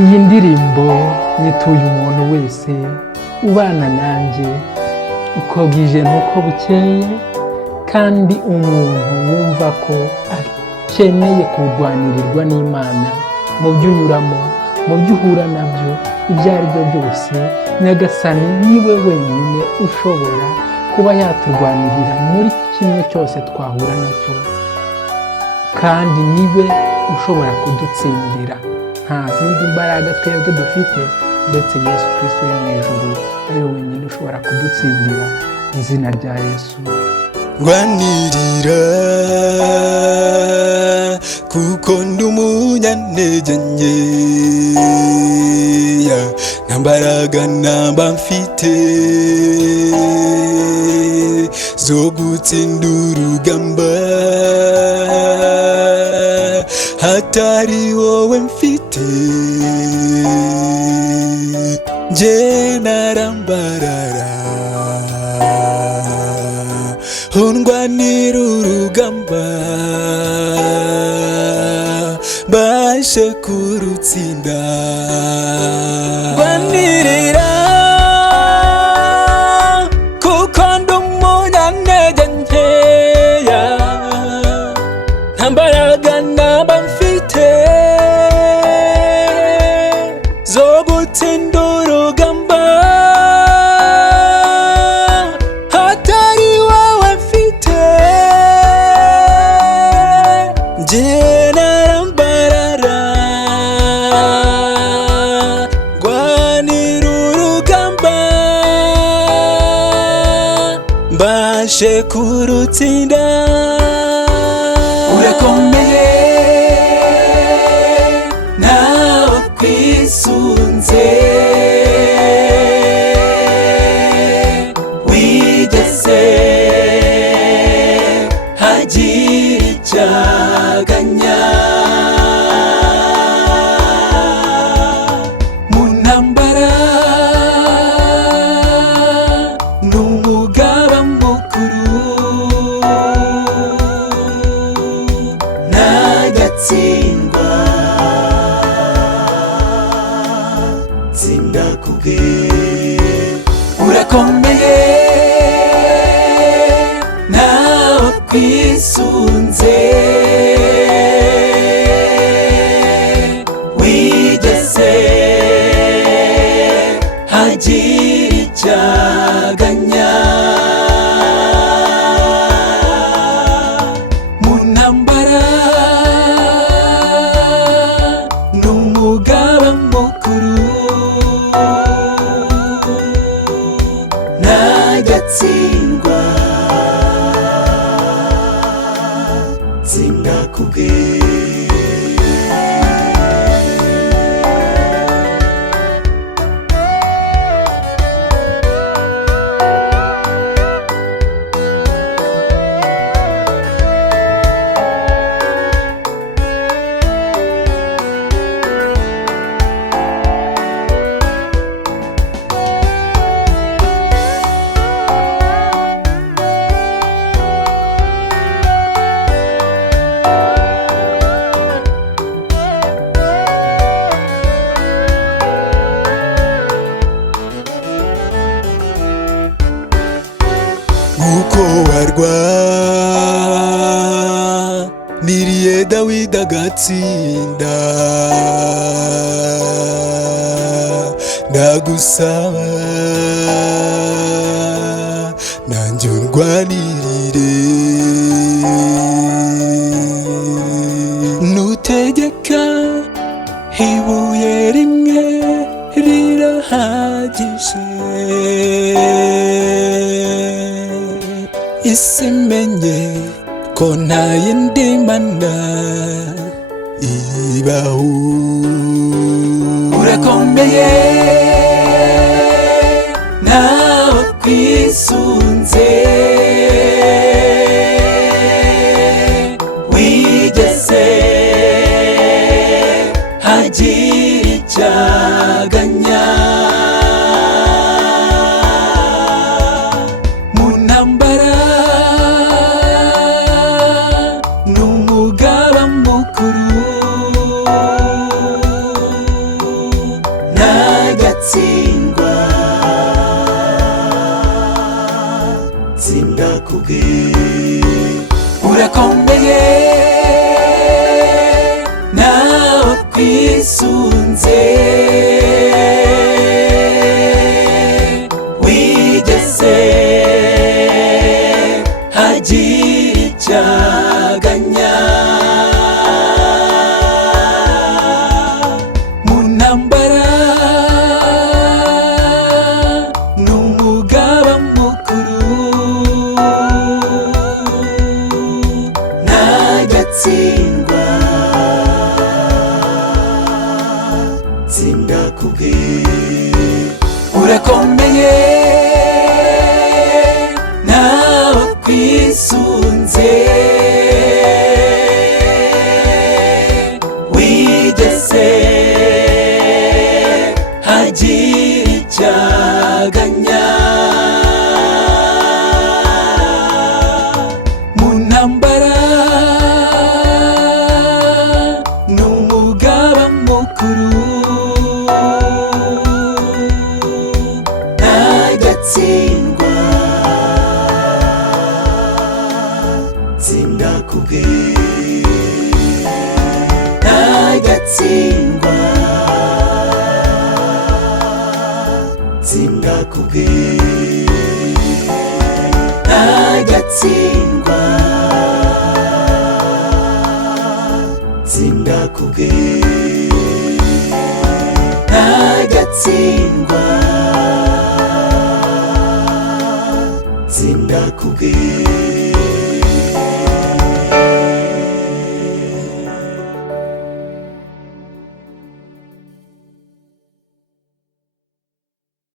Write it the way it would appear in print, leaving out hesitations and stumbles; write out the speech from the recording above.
iyi ndirimbo nyituye umuntu wese ubana nanjye uko bwije n'uko bukeye, kandi umuntu wumva ko akeneye kurwanirirwa n'Imana mu byo unyuramo, mu byo uhura nabyo ibyo ari byo byose. Nyagasani niwe wenyine ushobora kuba yaturwanirira muri kimwe cyose twahura nacyo, kandi niwe ushobora kudutsindira. Nta zindi mbaraga twebwe dufite uretse Yesu Kristo wo mu ijuru, ariwe wenyine ushobora kudutsindira. Mu izina rya Yesu. Rwanirira kuko ndi umunyantege nkeya, nta mbaraga namba mfite zo gutsinda urugamba, hatari wowe mfite nje narambarara. Undwanira urugamba mbashe kurutsinda. Rwanirira kuko ndi umunyantege nkeya, nta mbaraga namba mfite zo gutsinda urugamba, hatari wowe mfite nje narambarara. Rwanira urugamba mbashe kurutsinda. Urakomeye nawe kwisunze, wigeze hagira icyaganya mu ntambara, n'umugaba mukuru ntajyatsindwa, tsinda kubwe. Urakomeye nawe kwisunze, wigeze hagira icyaganya mu ntambara, n'umugaba mukuru ntajyatsindwa, tsinda kubwe. Uko warwaniriye Dawidi agatsinda, ndagusaba nanjye undwanirire. Nutegeka ibuye rimwe rirahagije, isi menye ko nta yindi mana ibaho. Urakomeye nawe kwisunze, wigeze hagira icyaganya mu ntambara, n'umugaba mukuru kwisunze wigeze hagira icyaganya mu ntambara n'umugaba mukuru ntajyatsindwa tsinda kubwe urakomeye nawe kwisunze wigeze hagira icyaganya mu ntambara n'umugaba mukuru ntajyatsindwa tsinda kubwe ntajyatsindwa tsinda kubwe ntajyatsindwa tsinda kubwe ntajyatsindwa tsinda kubwe